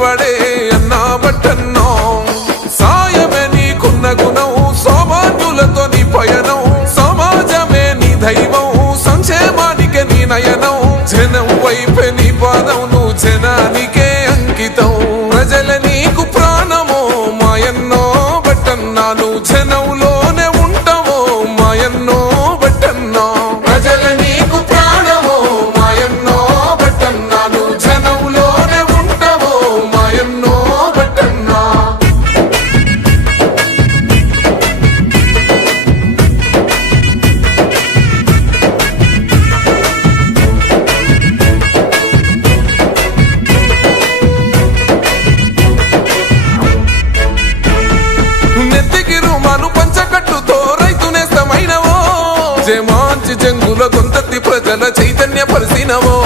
పసివాడే అన్నా బట్టన్నో సాయమే నీకున్న గుణం సామాన్యులతో నీ పయనం సమాజమే నీ దైవం సంక్షేమానికే నీ నయనం జనం వైపే నీ పాదం నువ్వు జనానికే అంకితం ప్రజల నీకు ప్రాణమో మాయన్నో బట్టన్నా నువ్వు జనంలోనే ఉంటావో మాయన్నో బట్టన్నా ప్రజల నీకు ప్రాణమో మాయన్నో బట్టన్నా నువ్వు జనంలోనే ఉంటావో మాయన్నో బట్టన్నా పంచకట్టుతో రైతు నేస్తమైనవో జమాంచి జంగుల గొంతెత్తి ప్రజల చైతన్య పరిసినవో